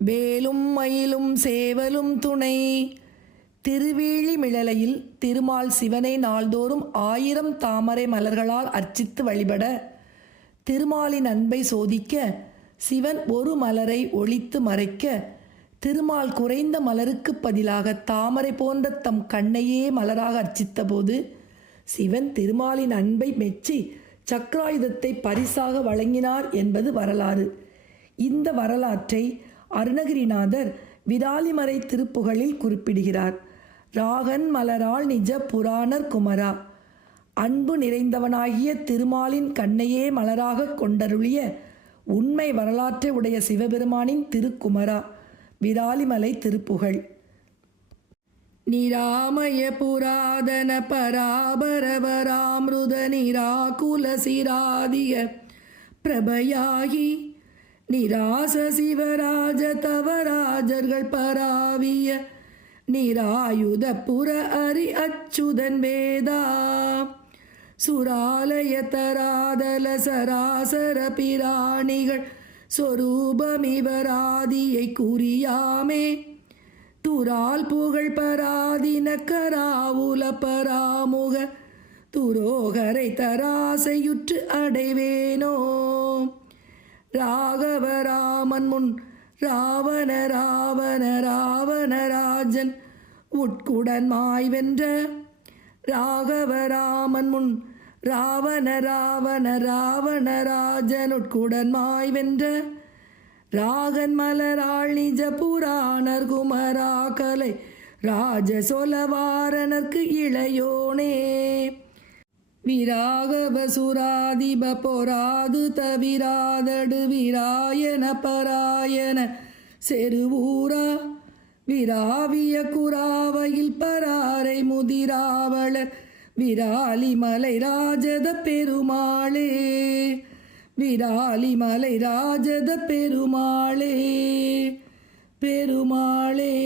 வேலும் மயிலும் சேவலும் துணை. திருவேழிமிழலையில் திருமால் சிவனை நாள்தோறும் 1000 தாமரை மலர்களால் அர்ச்சித்து வழிபட, திருமாலின் அன்பை சோதிக்க, சிவன் ஒரு மலரை ஒளித்து மறைக்க, திருமால் குறைந்த மலருக்கு பதிலாக தாமரை போன்ற தம் கண்ணையே மலராக அர்ச்சித்த போது, சிவன் திருமாலின் அன்பை மெச்சி சக்கராயுதத்தை பரிசாக வழங்கினார் என்பது வரலாறு. இந்த வரலாற்றை அருணகிரிநாதர் விராலிமலை திருப்புகழில் குறிப்பிடுகிறார். ராகன் மலரால் நிஜ புராணர் குமரா. அன்பு நிறைந்தவனாகிய திருமாலின் கண்ணையே மலராக கொண்டருளிய உண்மை வரலாற்றை உடைய சிவபெருமானின் திருக்குமரா. விராலிமலை திருப்புகழ். நிராமய புராதன பராபரவராமிருத நிராகுல சிராதிக பிரபயாகி, நிராச சிவராஜ தவராஜர்கள் பராவிய நிராயுத புர அரி அச்சுதன் வேதா. சுராலய தராதல சராசர பிராணிகள் சொரூபமிவராதியை குறியாமே. துரால் புகழ் பராதின கராவுல பராமுக துரோகரை தராசையுற்று அடைவேனோ. ராகவராமன் முன் ராவண ராவண ராவணராஜன் உட்குடன் மாய் வென்ற. ராகவராமன் முன் ராவண ராவண ராவணராஜன் உட்குடன் மாய் வென்ற. ராகன் மலராள் நிஜ புராணர் குமரா கலை ராஜ சொலவாரணர்க்கு இளையோனே. விராகவசுராதிப பொராது தவிராதடு விராயன பராயன செருவூரா. விராவிய குராவையில் பராரை முதிராவளர் விராலிமலை ராஜத பெருமாளே. விராலிமலை ராஜத பெருமாளே பெருமாளே.